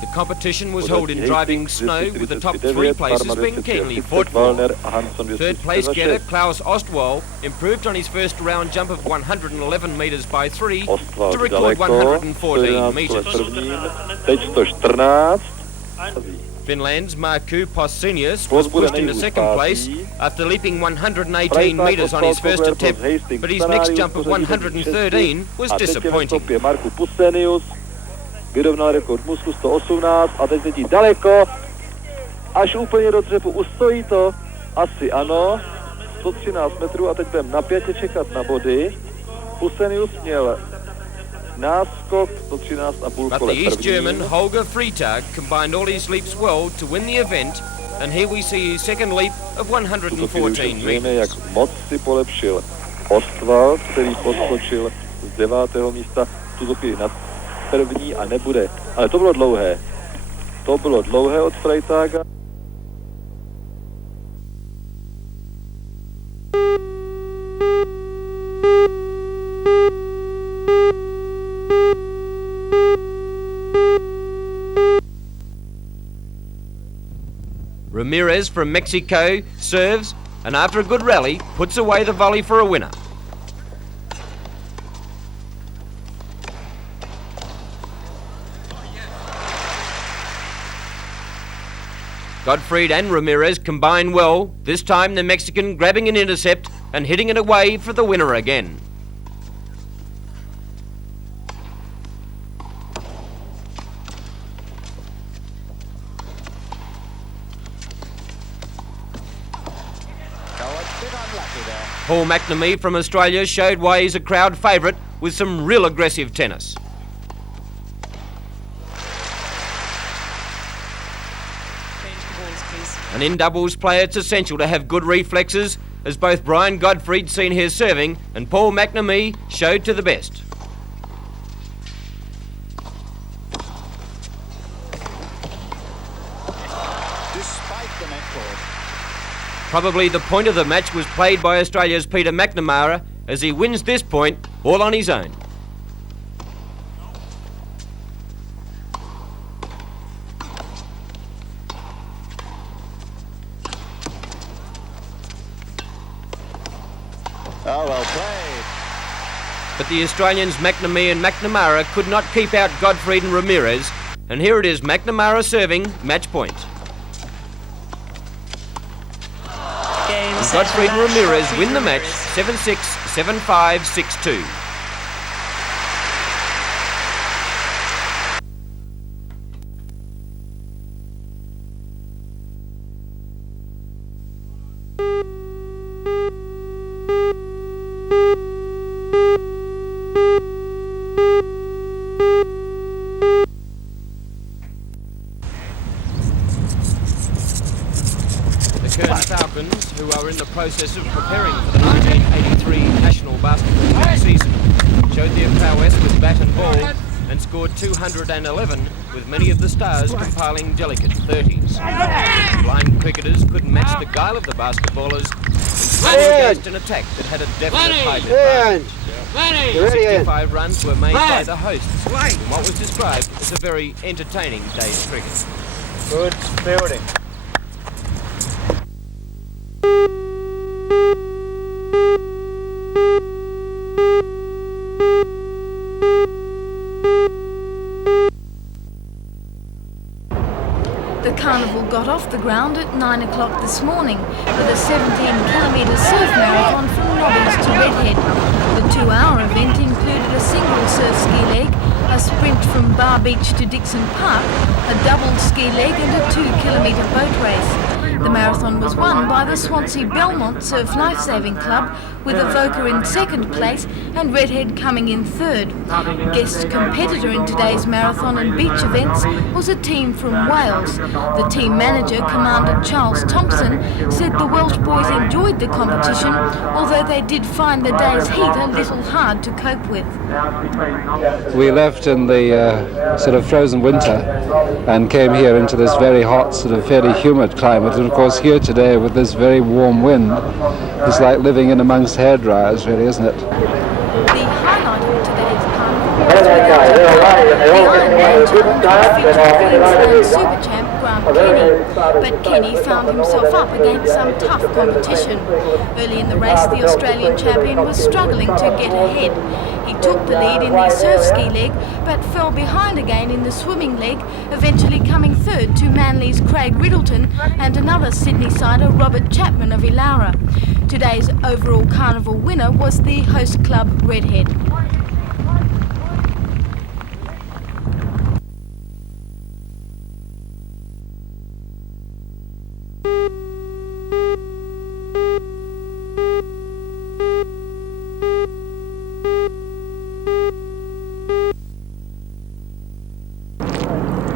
The competition was held in driving snow, with the top three places being keenly fought for. Third place getter Klaus Ostwald improved on his first round jump of 111 metres by 3 to record 114 metres. Finland's Markku Possinius was pushed into second place after leaping 118 metres on his first attempt, but his next jump of 113 was disappointing. Vyrovnal rekord Musku 118 a teď letí daleko, až úplně do dřepu. Ustojí to? Asi ano. 113 metrů a teď budeme napjatě čekat na body. Pusenius měl náskok 113,5 But the East German Holger Freitag combined all his leaps well to win the event, and here we see his second leap of 114 metres. Jak moc si polepšil Ostwald, který podskočil z 9. místa v tuto chvíli na první a nebude. Ale to bylo dlouhé. To bylo dlouhé od Freitaga. Ramirez from Mexico serves, and after a good rally, puts away the volley for a winner. Gottfried and Ramirez combine well, this time the Mexican grabbing an intercept and hitting it away for the winner again. Paul McNamee from Australia showed why he's a crowd favourite with some real aggressive tennis. And in doubles play, it's essential to have good reflexes, as both Brian Gottfried seen here serving and Paul McNamee showed to the best. Probably the point of the match was played by Australia's Peter McNamara, as he wins this point all on his own. Oh, well played. But the Australians McNamee and McNamara could not keep out Gottfried and Ramirez, and here it is McNamara serving, match point. And Gottfried and Ramirez win the match 7-6, 7-5, 6-2. Falcons, who are in the process of preparing for the 1983 National Basketball season, showed their prowess with bat and ball and scored 211, with many of the stars compiling delicate 30s. Blind cricketers couldn't match the guile of the basketballers and struggled against an attack that had a definite height advantage. 65 runs were made by the hosts in what was described as a very entertaining day's cricket. Good fielding. The carnival got off the ground at 9 o'clock this morning with a 17-kilometre surf marathon from Nobbies to Redhead. The 2-hour event included a single surf ski leg, a sprint from Bar Beach to Dixon Park, a double ski leg and a 2-kilometre boat race. The marathon was won by the Swansea Belmont Surf Lifesaving Club, with Avoca in second place and Redhead coming in third. Guest competitor in today's marathon and beach events was a team from Wales. The team manager, Commander Charles Thompson, said the Welsh boys enjoyed the competition, although they did find the day's heat a little hard to cope with. We left in the sort of frozen winter and came here into this very hot, sort of fairly humid climate. And of course here today with this very warm wind, it's like living in amongst hairdryers, really, isn't it? Queensland Super Champ Grant Kenny, but Kenny found himself up against some tough competition. Early in the race, the Australian champion was struggling to get ahead. He took the lead in the surf ski leg, but fell behind again in the swimming leg, eventually coming third to Manly's Craig Riddleton and another Sydney-sider, Robert Chapman of Illawarra. Today's overall carnival winner was the host club Redhead.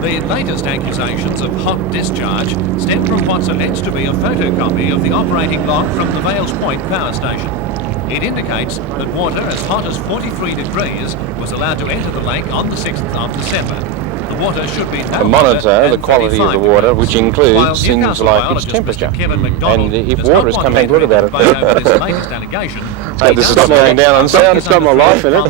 The latest accusations of hot discharge stem from what's alleged to be a photocopy of the operating log from the Vales Point power station. It indicates that water as hot as 43 degrees was allowed to enter the lake on the 6th of December. The water should be no monitor the quality of the water, which includes things like its temperature. And if water is coming, what about it? This is not going down on sound, it's got my life in it.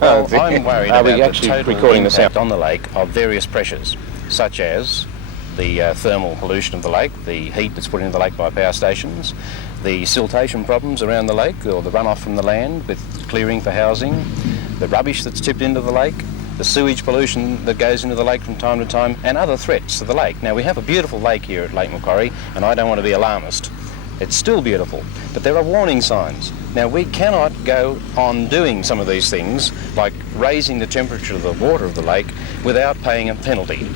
Well, I'm worried about the total recording the sound on the lake of various pressures, such as the thermal pollution of the lake, the heat that's put into the lake by power stations, the siltation problems around the lake, or the runoff from the land with clearing for housing, the rubbish that's tipped into the lake, the sewage pollution that goes into the lake from time to time, and other threats to the lake. Now, we have a beautiful lake here at Lake Macquarie, and I don't want to be alarmist. It's still beautiful, but there are warning signs. Now, we cannot go on doing some of these things, like raising the temperature of the water of the lake, without paying a penalty.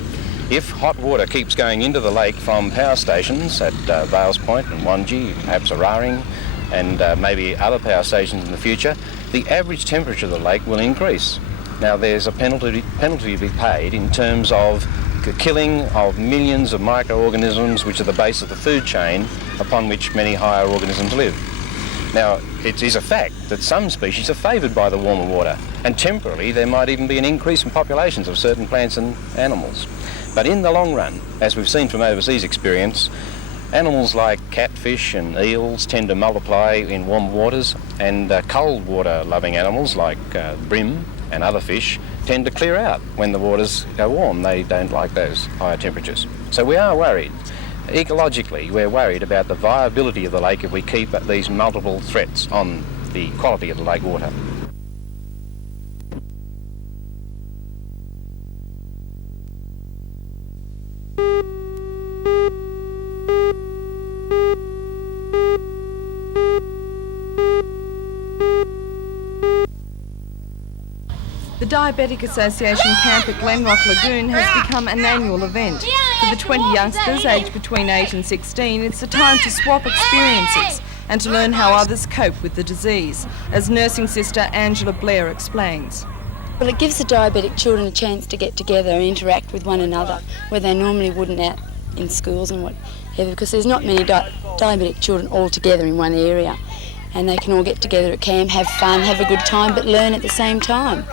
If hot water keeps going into the lake from power stations at Vales Point and Wangi, perhaps Araring, and maybe other power stations in the future, the average temperature of the lake will increase. Now, there's a penalty to be paid in terms of the killing of millions of microorganisms, which are the base of the food chain upon which many higher organisms live. Now, it is a fact that some species are favoured by the warmer water, and temporarily there might even be an increase in populations of certain plants and animals. But in the long run, as we've seen from overseas experience, animals like catfish and eels tend to multiply in warm waters, and cold water loving animals like bream and other fish tend to clear out when the waters go warm. They don't like those higher temperatures. So we are worried. Ecologically, we're worried about the viability of the lake if we keep these multiple threats on the quality of the lake water. The Diabetic Association camp at Glenrock Lagoon has become an annual event. For the 20 youngsters aged between 8 and 16, it's a time to swap experiences and to learn how others cope with the disease, as nursing sister Angela Blair explains. Well, it gives the diabetic children a chance to get together and interact with one another, where they normally wouldn't out in schools and whatever, because there's not many diabetic children all together in one area. And they can all get together at camp, have fun, have a good time, but learn at the same time.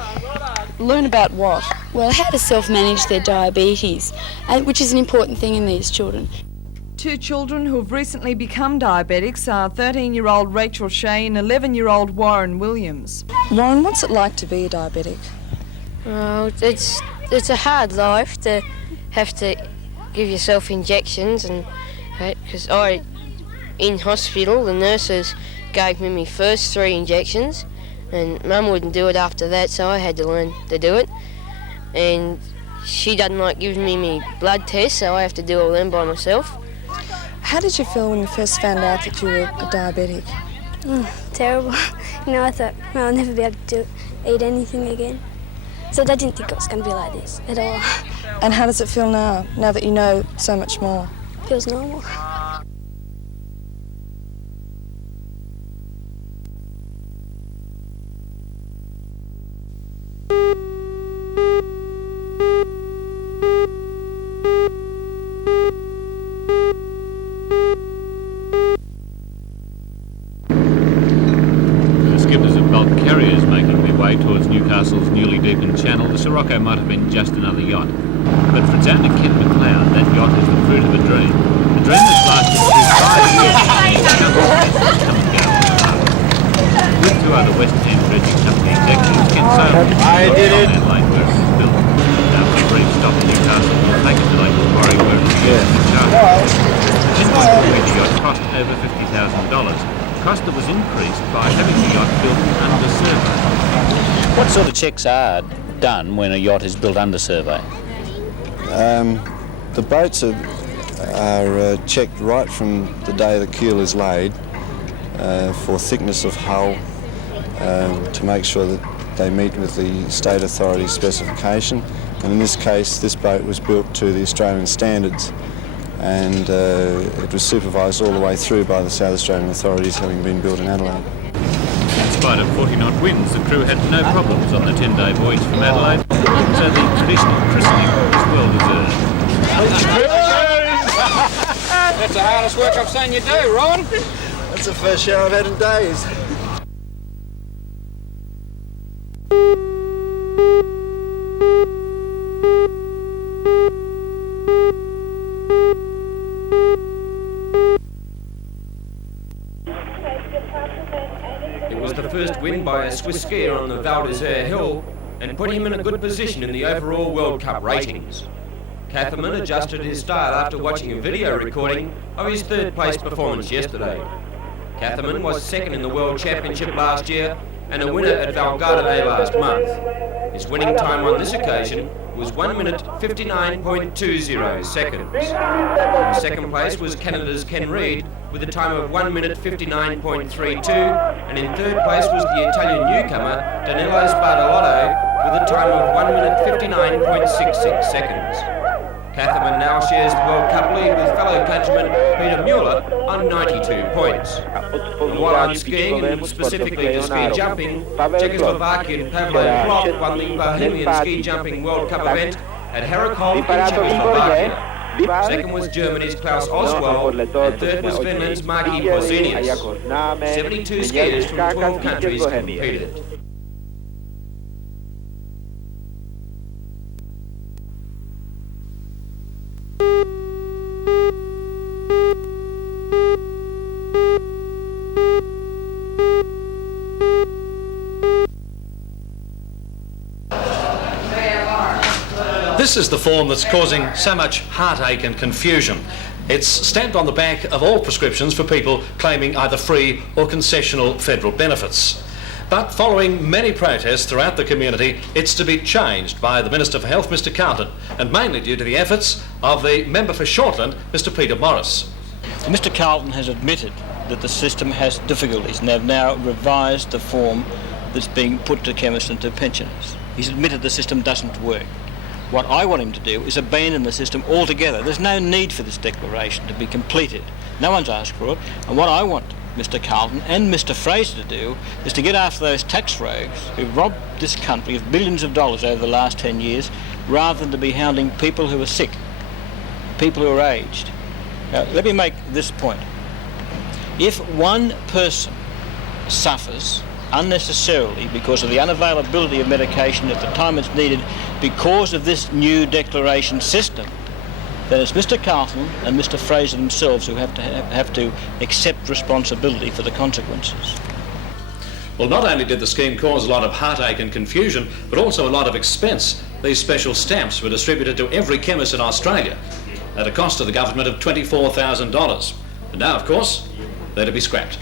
Learn about what? Well, how to self-manage their diabetes, which is an important thing in these children. Two children who have recently become diabetics are 13-year-old Rachel Shea and 11-year-old Warren Williams. Warren, what's it like to be a diabetic? Well, it's a hard life to have to give yourself injections, and because in hospital the nurses gave me my first 3 injections, and Mum wouldn't do it after that, so I had to learn to do it. And she doesn't like giving me my blood tests, so I have to do all them by myself. How did you feel when you first found out that you were a diabetic? Terrible. I thought, I'll never be able to eat anything again. So I didn't think it was going to be like this at all. And how does it feel now that you know so much more? Feels normal. Towards Newcastle's newly deepened channel, the Sirocco might have been just another yacht. But for its owner, Ken McLeod, that yacht is the fruit of a dream. A dream that's lasted 5 years. With two other West End dredging company executives, Ken Soames I did it. Lake where it was built. After a brief stop in Newcastle, we'll take it to Lake Macquarie where it was used for charters. This the yacht cost over $50,000, cost that was increased by having the yacht built under survey. What sort of checks are done when a yacht is built under survey? The boats are checked right from the day the keel is laid for thickness of hull to make sure that they meet with the state authority specification. And in this case, this boat was built to the Australian standards, and it was supervised all the way through by the South Australian authorities, having been built in Adelaide. In spite of 40-knot winds, the crew had no problems on the 10-day voyage from Adelaide, so the traditional christening was well deserved. That's the hardest work I've seen you do, Ron. That's the first shower I've had in days. It was the first win by a Swiss skier on the Val d'Isère Hill and put him in a good position in the overall World Cup ratings. Catherman adjusted his style after watching a video recording of his third-place performance yesterday. Catherman was second in the World Championship last year and a winner at Val d'Isère last month. His winning time on this occasion was 1 minute 59.20 seconds. In second place was Canada's Ken Reid with a time of 1 minute 59.32, and in third place was the Italian newcomer Danilo Spadolotto with a time of 1 minute 59.66 seconds. Catherman now shares the World Cup lead with fellow countryman Peter Mueller on 92 points. And while on skiing, and specifically to ski jumping, Czechoslovakian Pavlo Plok won the Bohemian Ski Jumping World Cup event at Harakov in Czechoslovakia. Second was Germany's Klaus Oswald, and third was Finland's Marki Bosenius. 72 skiers from 12 countries competed. This is the form that's causing so much heartache and confusion. It's stamped on the back of all prescriptions for people claiming either free or concessional federal benefits. But following many protests throughout the community, it's to be changed by the Minister for Health, Mr Carlton, and mainly due to the efforts of the member for Shortland, Mr Peter Morris. Mr Carlton has admitted that the system has difficulties, and they've now revised the form that's being put to chemists and to pensioners. He's admitted the system doesn't work. What I want him to do is abandon the system altogether. There's no need for this declaration to be completed. No one's asked for it. And what I want Mr Carlton and Mr Fraser to do is to get after those tax rogues who've robbed this country of billions of dollars over the last 10 years, rather than to be hounding people who are sick, people who are aged. Now, let me make this point. If one person suffers unnecessarily because of the unavailability of medication at the time it's needed because of this new declaration system, then it's Mr Carlton and Mr Fraser themselves who have to accept responsibility for the consequences. Well, not only did the scheme cause a lot of heartache and confusion, but also a lot of expense. These special stamps were distributed to every chemist in Australia at a cost to the government of $24,000. And now, of course, they're to be scrapped.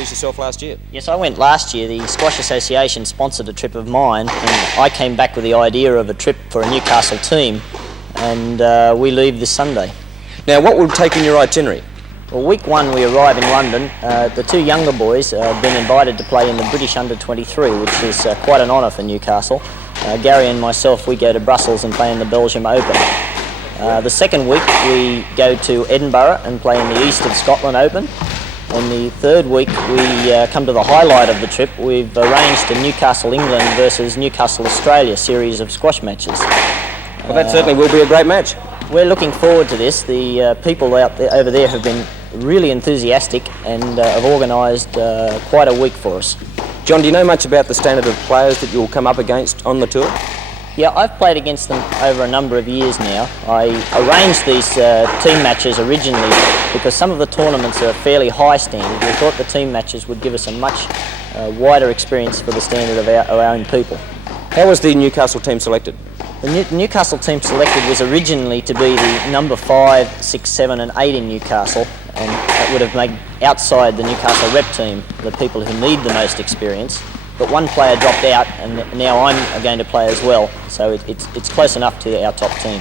Yourself last year? Yes, I went last year. The Squash Association sponsored a trip of mine, and I came back with the idea of a trip for a Newcastle team, and we leave this Sunday. Now, what would take in your itinerary? Well, week one we arrive in London. The two younger boys have been invited to play in the British Under-23, which is quite an honour for Newcastle. Gary and myself, we go to Brussels and play in the Belgium Open. The second week we go to Edinburgh and play in the East of Scotland Open. And the third week we come to the highlight of the trip. We've arranged a Newcastle England versus Newcastle Australia series of squash matches. Well, that certainly will be a great match. We're looking forward to this. The people out there, over there have been really enthusiastic and have organised quite a week for us. John, do you know much about the standard of players that you'll come up against on the tour? Yeah, I've played against them over a number of years now. I arranged these team matches originally because some of the tournaments are fairly high standard. We thought the team matches would give us a much wider experience for the standard of our own people. How was the Newcastle team selected? The Newcastle team selected was originally to be the number 5, 6, 7 and 8 in Newcastle, and that would have made outside the Newcastle rep team the people who need the most experience. But one player dropped out and now I'm going to play as well, so it's close enough to our top team.